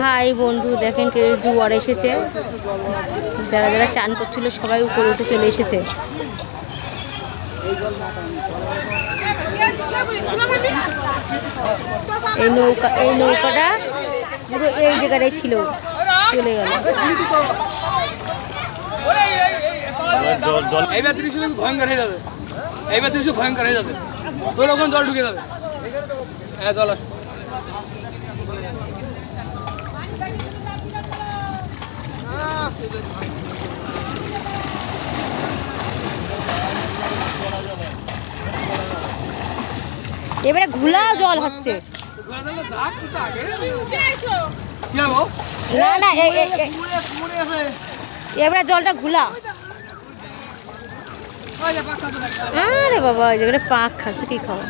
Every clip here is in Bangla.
হাই বন্ধু, দেখেন কে জোয়ার এসেছে। যারা যারা চান করছিল সবাই উপরে উঠে চলে এসেছে। এই নৌকাটা পুরো এই জায়গাটাই ছিল, চলে গেল। এইবার দৃশ্য কিন্তু ভয়ঙ্কর হয়ে যাবে, এইবার দৃশ্য ভয়ঙ্কর হয়ে যাবে। তোর ওখানে জল ঢুকে যাবে। হ্যাঁ জল আস। এবারে ঘোলা জল হচ্ছে। না না, এবারে জলটা ঘোলা। আরে বাবা, ওই জায়গাটা পাক খাচ্ছে, কি খাওয়া?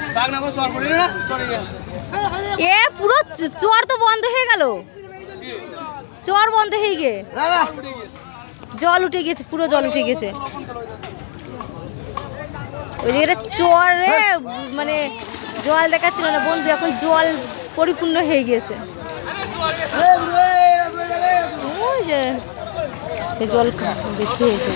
এ পুরো চর তো বন্ধ হয়ে গেল, চর বন্ধ হয়ে গে, জল উঠে গেছে, পুরো জল উঠে গেছে। ওই জায়গাটা চরে মানে জল দেখাচ্ছিল না বন্ধু, এখন জল পরিপূর্ণ হয়ে গেছে। ওই যে জল বেশি হয়েছে।